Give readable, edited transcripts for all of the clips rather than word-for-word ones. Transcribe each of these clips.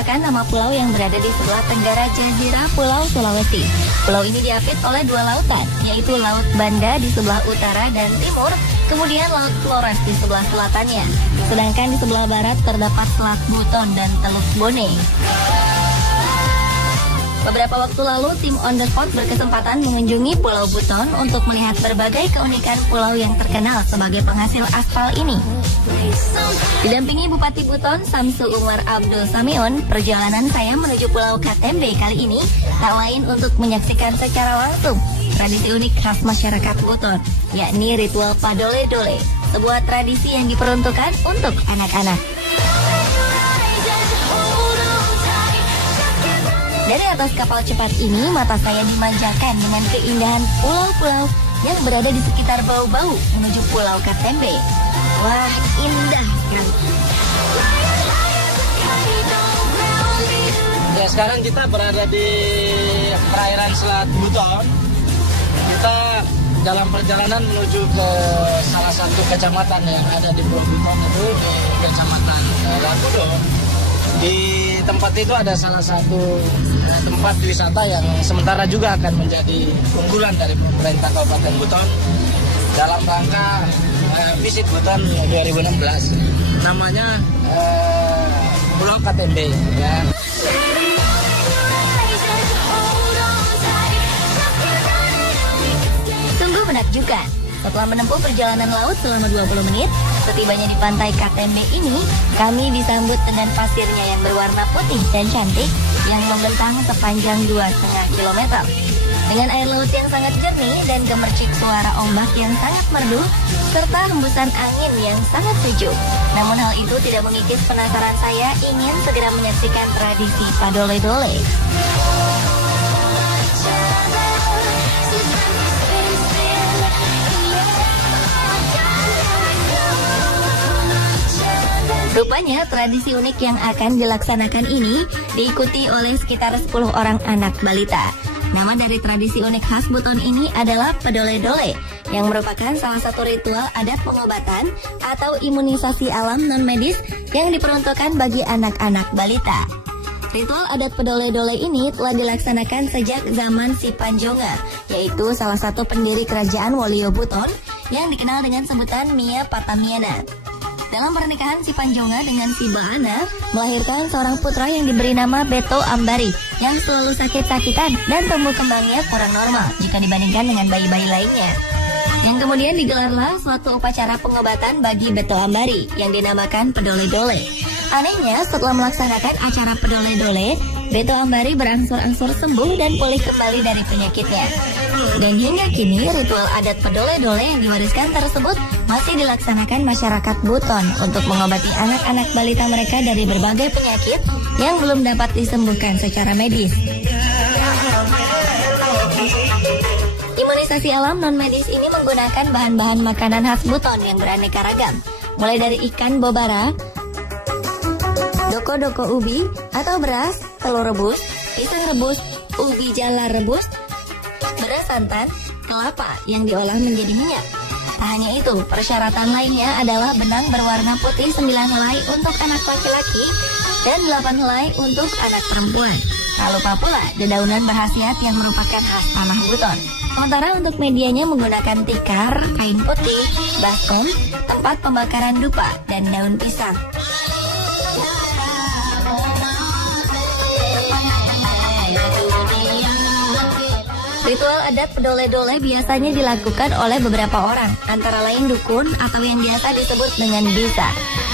merupakan nama pulau yang berada di sebelah tenggara jazirah Pulau Sulawesi. Pulau ini diapit oleh dua lautan, yaitu Laut Banda di sebelah utara dan timur, kemudian Laut Flores di sebelah selatannya. Sedangkan di sebelah barat terdapat Selat Buton dan Teluk Bone. Beberapa waktu lalu, tim On The Spot berkesempatan mengunjungi Pulau Buton untuk melihat berbagai keunikan pulau yang terkenal sebagai penghasil aspal ini. Didampingi Bupati Buton, Samsu Umar Abdul Samion, perjalanan saya menuju Pulau Katembe kali ini tak lain untuk menyaksikan secara langsung tradisi unik khas masyarakat Buton, yakni ritual Padole Dole, sebuah tradisi yang diperuntukkan untuk anak-anak. Dari atas kapal cepat ini, mata saya dimanjakan dengan keindahan pulau-pulau yang berada di sekitar Bau-Bau menuju Pulau Katembe. Wah, indah kan? Ya, sekarang kita berada di perairan Selat Buton. Kita dalam perjalanan menuju ke salah satu kecamatan yang ada di Pulau Buton, itu Kecamatan Lagudo. Di tempat itu ada salah satu tempat wisata yang sementara juga akan menjadi unggulan dari pemerintah Kabupaten Buton dalam rangka Visit Buton 2016. Namanya Pulau Katembe, ya. Sungguh menakjubkan. Setelah menempuh perjalanan laut selama 20 menit, setibanya di pantai Katembe ini, kami disambut dengan pasirnya yang berwarna putih dan cantik yang membentang sepanjang 2,5 km. Dengan air laut yang sangat jernih dan gemercik suara ombak yang sangat merdu, serta hembusan angin yang sangat sejuk. Namun hal itu tidak mengikis penasaran saya ingin segera menyaksikan tradisi Padole Dole. Rupanya tradisi unik yang akan dilaksanakan ini diikuti oleh sekitar 10 orang anak balita. Nama dari tradisi unik khas Buton ini adalah Padole Dole, yang merupakan salah satu ritual adat pengobatan atau imunisasi alam non-medis yang diperuntukkan bagi anak-anak balita. Ritual adat Padole Dole ini telah dilaksanakan sejak zaman Si Panjonga, yaitu salah satu pendiri kerajaan Wolio Buton yang dikenal dengan sebutan Mia Patamiana. Dalam pernikahan Si Panjonga dengan Si Baana, melahirkan seorang putra yang diberi nama Beto Ambari, yang selalu sakit-sakitan dan tumbuh kembangnya kurang normal jika dibandingkan dengan bayi-bayi lainnya. Yang kemudian digelarlah suatu upacara pengobatan bagi Beto Ambari yang dinamakan Padole Dole. Anehnya, setelah melaksanakan acara Padole Dole, Beto Ambari berangsur-angsur sembuh dan pulih kembali dari penyakitnya. Dan hingga kini, ritual adat Padole Dole yang diwariskan tersebut masih dilaksanakan masyarakat Buton untuk mengobati anak-anak balita mereka dari berbagai penyakit yang belum dapat disembuhkan secara medis. Imunisasi alam non-medis ini menggunakan bahan-bahan makanan khas Buton yang beraneka ragam, mulai dari ikan bobara, doko-doko ubi atau beras, telur rebus, pisang rebus, ubi jala rebus, beras santan, kelapa yang diolah menjadi minyak. Tak hanya itu, persyaratan lainnya adalah benang berwarna putih 9 helai untuk anak laki-laki dan 8 helai untuk anak perempuan. Tak lupa pula dedaunan berkhasiat yang merupakan khas tanah Buton. Sementara untuk medianya menggunakan tikar, kain putih, baskom, tempat pembakaran dupa, dan daun pisang. Ritual adat Padole Dole biasanya dilakukan oleh beberapa orang, antara lain dukun atau yang biasa disebut dengan bisa.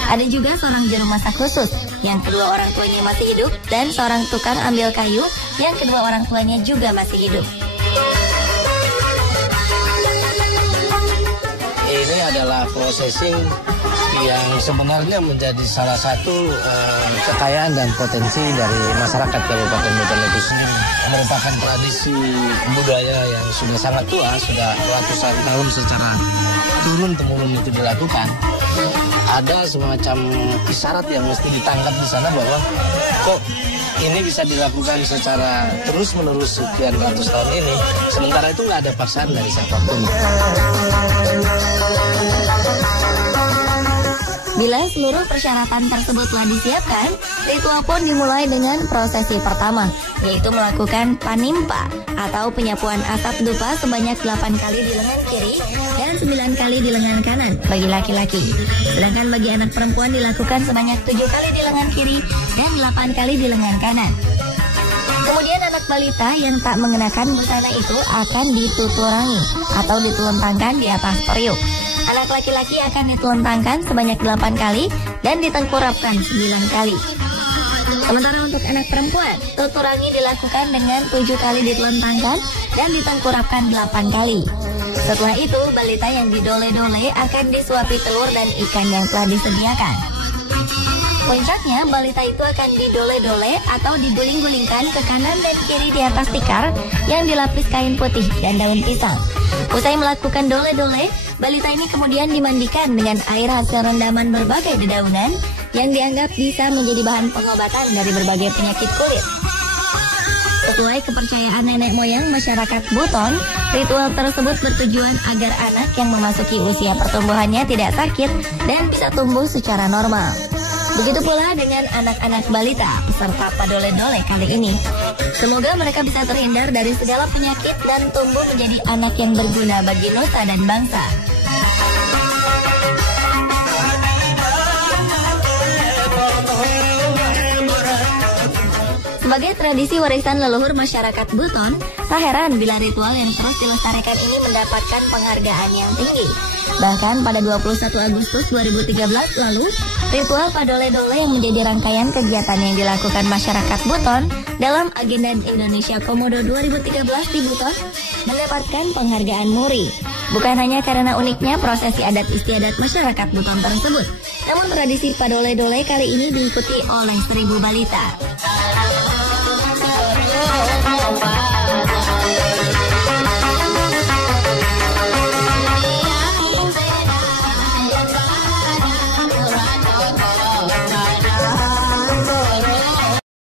Ada juga seorang juru masak khusus, yang kedua orang tuanya masih hidup, dan seorang tukang ambil kayu, yang kedua orang tuanya juga masih hidup. Ini adalah processing yang sebenarnya menjadi salah satu kekayaan dan potensi dari masyarakat Kabupaten Buton itu sendiri. Merupakan tradisi budaya yang sudah sangat tua, sudah ratusan tahun secara turun-temurun itu dilakukan. Ada semacam isyarat yang mesti ditangkap di sana bahwa kok ini bisa dilakukan secara terus-menerus sekian ratus tahun ini, sementara itu nggak ada paksaan dari siapapun. Bila seluruh persyaratan tersebut telah disiapkan, ritual pun dimulai dengan prosesi pertama, yaitu melakukan panimpa atau penyapuan asap dupa sebanyak 8 kali di lengan kiri dan 9 kali di lengan kanan bagi laki-laki. Sedangkan bagi anak perempuan dilakukan sebanyak 7 kali di lengan kiri dan 8 kali di lengan kanan. Kemudian anak balita yang tak mengenakan busana itu akan dituturangi atau ditelentangkan di atas periuk. Anak laki-laki akan ditelentangkan sebanyak 8 kali dan ditengkurapkan 9 kali. Sementara untuk anak perempuan, tuturangi dilakukan dengan 7 kali ditelentangkan dan ditengkurapkan 8 kali. Setelah itu, balita yang didole-dole akan disuapi telur dan ikan yang telah disediakan. Puncaknya, balita itu akan didole-dole atau diguling-gulingkan ke kanan dan kiri di atas tikar yang dilapis kain putih dan daun pisang. Usai melakukan dole-dole, balita ini kemudian dimandikan dengan air hasil rendaman berbagai dedaunan yang dianggap bisa menjadi bahan pengobatan dari berbagai penyakit kulit. Sesuai kepercayaan nenek moyang masyarakat Buton, ritual tersebut bertujuan agar anak yang memasuki usia pertumbuhannya tidak sakit dan bisa tumbuh secara normal. Begitu pula dengan anak-anak balita peserta padole-dole kali ini. Semoga mereka bisa terhindar dari segala penyakit dan tumbuh menjadi anak yang berguna bagi nusa dan bangsa. Sebagai tradisi warisan leluhur masyarakat Buton, tak heran bila ritual yang terus dilestarikan ini mendapatkan penghargaan yang tinggi. Bahkan pada 21 Agustus 2013 lalu, ritual padole-dole yang menjadi rangkaian kegiatan yang dilakukan masyarakat Buton dalam agenda Indonesia Komodo 2013 di Buton mendapatkan penghargaan Muri. Bukan hanya karena uniknya prosesi adat istiadat masyarakat Buton tersebut, namun tradisi padole-dole kali ini diikuti oleh 1000 balita.